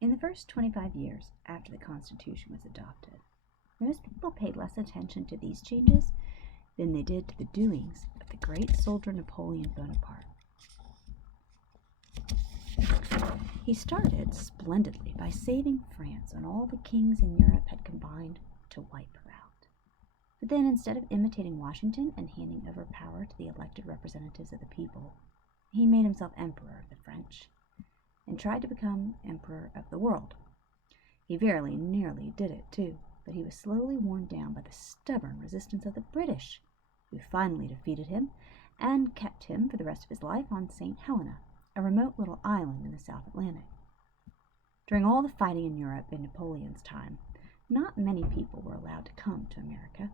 In the first 25 years after the Constitution was adopted, most people paid less attention to these changes than they did to the doings of the great soldier Napoleon Bonaparte. He started splendidly by saving France when all the kings in Europe had combined to wipe her out. But then, instead of imitating Washington and handing over power to the elected representatives of the people, he made himself emperor of the French and tried to become emperor of the world. He very nearly did it, too, but he was slowly worn down by the stubborn resistance of the British, who finally defeated him and kept him for the rest of his life on St. Helena, a remote little island in the South Atlantic. During all the fighting in Europe in Napoleon's time, not many people were allowed to come to America.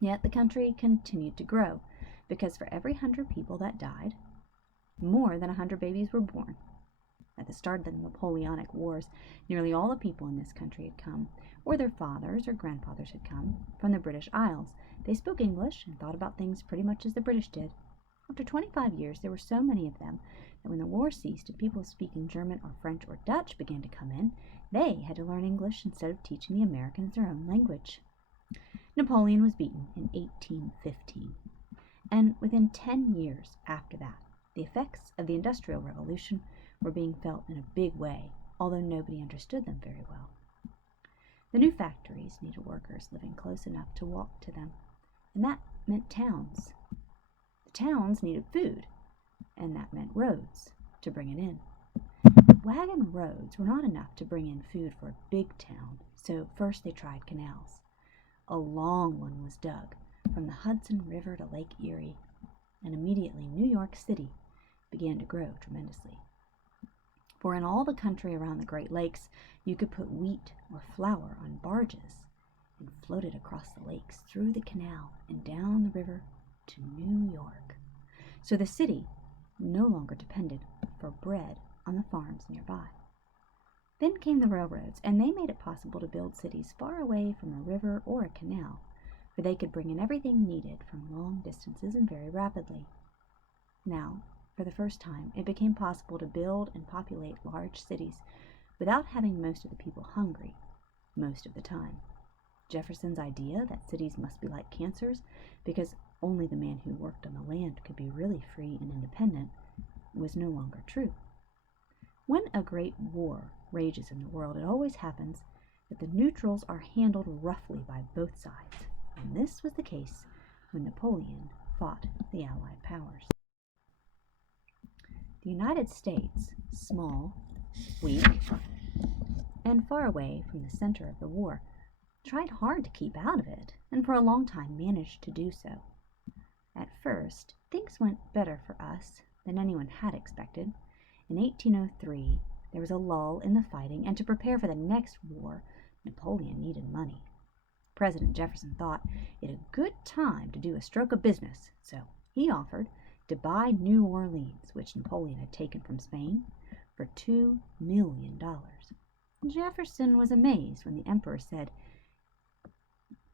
Yet the country continued to grow, because for every 100 people that died, more than 100 babies were born. At the start of the Napoleonic Wars, nearly all the people in this country had come, or their fathers or grandfathers had come, from the British Isles. They spoke English and thought about things pretty much as the British did. After 25 years, there were so many of them that when the war ceased and people speaking German or French or Dutch began to come in, they had to learn English instead of teaching the Americans their own language. Napoleon was beaten in 1815, and within 10 years after that, the effects of the Industrial Revolution were being felt in a big way, although nobody understood them very well. The new factories needed workers living close enough to walk to them, and that meant towns. The towns needed food, and that meant roads to bring it in. Wagon roads were not enough to bring in food for a big town, so first they tried canals. A long one was dug from the Hudson River to Lake Erie, and immediately New York City began to grow tremendously. For in all the country around the Great Lakes, you could put wheat or flour on barges and float it across the lakes, through the canal, and down the river to New York. So the city no longer depended for bread on the farms nearby. Then came the railroads, and they made it possible to build cities far away from a river or a canal, for they could bring in everything needed from long distances and very rapidly. Now, for the first time, it became possible to build and populate large cities without having most of the people hungry most of the time. Jefferson's idea that cities must be like cancers because only the man who worked on the land could be really free and independent was no longer true. When a great war rages in the world, it always happens that the neutrals are handled roughly by both sides, and this was the case when Napoleon fought the Allied powers. The United States, small, weak, and far away from the center of the war, tried hard to keep out of it, and for a long time managed to do so. At first, things went better for us than anyone had expected. In 1803, there was a lull in the fighting, and to prepare for the next war, Napoleon needed money. President Jefferson thought it a good time to do a stroke of business, so he offered to buy New Orleans, which Napoleon had taken from Spain, for $2 million. Jefferson was amazed when the emperor said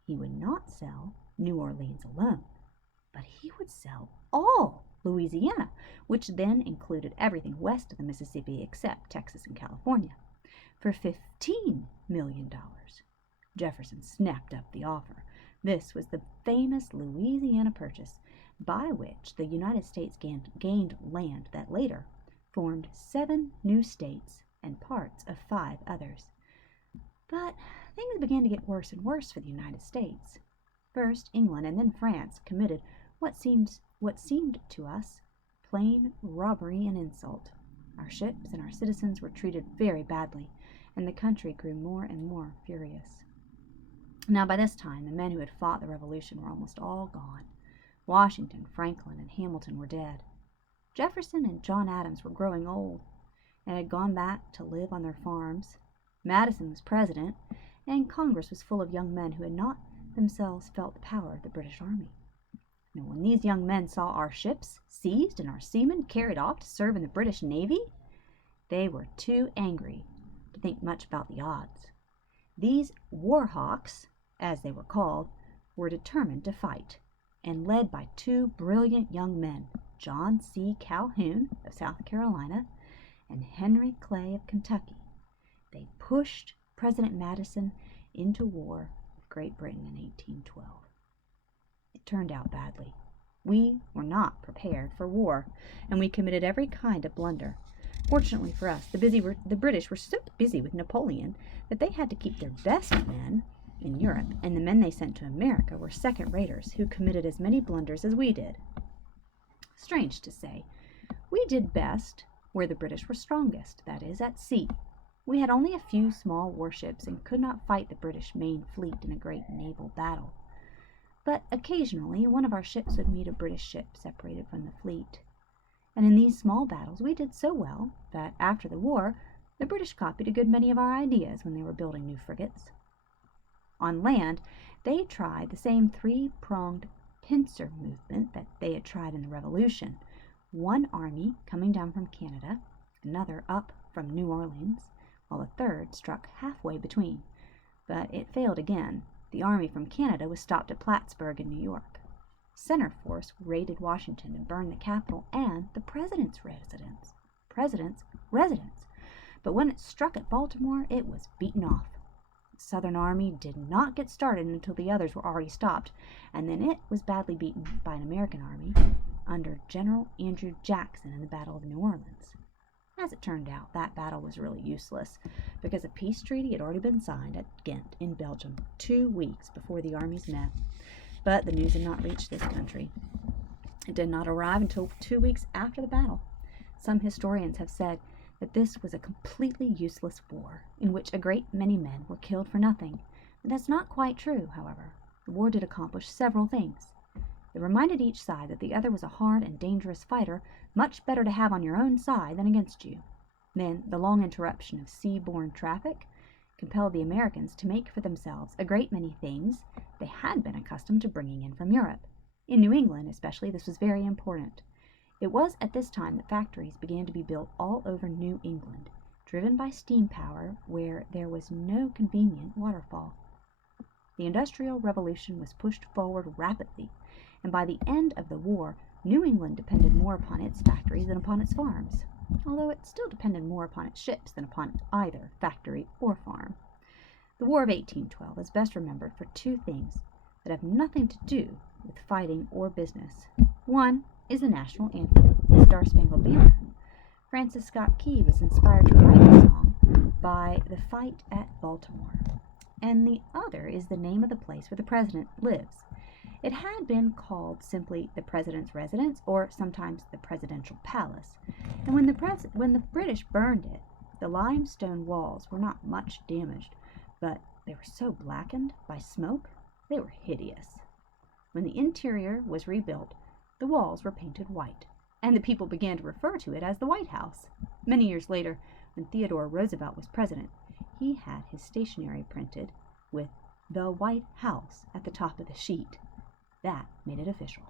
he would not sell New Orleans alone, but he would sell all Louisiana, which then included everything west of the Mississippi except Texas and California, for $15 million. Jefferson snapped up the offer. This was the famous Louisiana Purchase, by which the United States gained land that later formed 7 new states and parts of 5 others. But things began to get worse and worse for the United States. First, England and then France committed what seemed to us plain robbery and insult. Our ships and our citizens were treated very badly, and the country grew more and more furious. Now, by this time, the men who had fought the Revolution were almost all gone. Washington, Franklin, and Hamilton were dead. Jefferson and John Adams were growing old and had gone back to live on their farms. Madison was president, and Congress was full of young men who had not themselves felt the power of the British Army. Now, when these young men saw our ships seized and our seamen carried off to serve in the British Navy, they were too angry to think much about the odds. These war hawks, as they were called, were determined to fight, and led by 2 brilliant young men, John C. Calhoun of South Carolina and Henry Clay of Kentucky, they pushed President Madison into war with Great Britain in 1812. It turned out badly. We were not prepared for war, and we committed every kind of blunder. Fortunately for us, the British were so busy with Napoleon that they had to keep their best men in Europe, and the men they sent to America were second-raters who committed as many blunders as we did. Strange to say, we did best where the British were strongest, that is, at sea. We had only a few small warships and could not fight the British main fleet in a great naval battle. But occasionally one of our ships would meet a British ship separated from the fleet. And in these small battles we did so well that after the war, the British copied a good many of our ideas when they were building new frigates. On land, they tried the same three-pronged pincer movement that they had tried in the Revolution. One army coming down from Canada, another up from New Orleans, while a third struck halfway between. But it failed again. The army from Canada was stopped at Plattsburgh in New York. Center Force raided Washington and burned the Capitol and the President's residence. But when it struck at Baltimore, it was beaten off. The Southern Army did not get started until the others were already stopped, and then it was badly beaten by an American army under General Andrew Jackson in the Battle of New Orleans. As it turned out, that battle was really useless because a peace treaty had already been signed at Ghent in Belgium 2 weeks before the armies met. But the news had not reached this country. It did not arrive until 2 weeks after the battle. Some historians have said that this was a completely useless war in which a great many men were killed for nothing. But that's not quite true, however. The war did accomplish several things. It reminded each side that the other was a hard and dangerous fighter, much better to have on your own side than against you. Then the long interruption of sea-borne traffic compelled the Americans to make for themselves a great many things they had been accustomed to bringing in from Europe. In New England, especially, this was very important. It was at this time that factories began to be built all over New England, driven by steam power where there was no convenient waterfall. The Industrial Revolution was pushed forward rapidly, and by the end of the war, New England depended more upon its factories than upon its farms, although it still depended more upon its ships than upon either factory or farm. The War of 1812 is best remembered for two things that have nothing to do with fighting or business. One is the national anthem, the Star-Spangled Banner. Francis Scott Key was inspired to write the song by the fight at Baltimore. And the other is the name of the place where the president lives. It had been called simply the President's Residence, or sometimes the Presidential Palace. And when the British burned it, the limestone walls were not much damaged, but they were so blackened by smoke, they were hideous. When the interior was rebuilt, the walls were painted white, and the people began to refer to it as the White House. Many years later, when Theodore Roosevelt was president, he had his stationery printed with the White House at the top of the sheet. That made it official.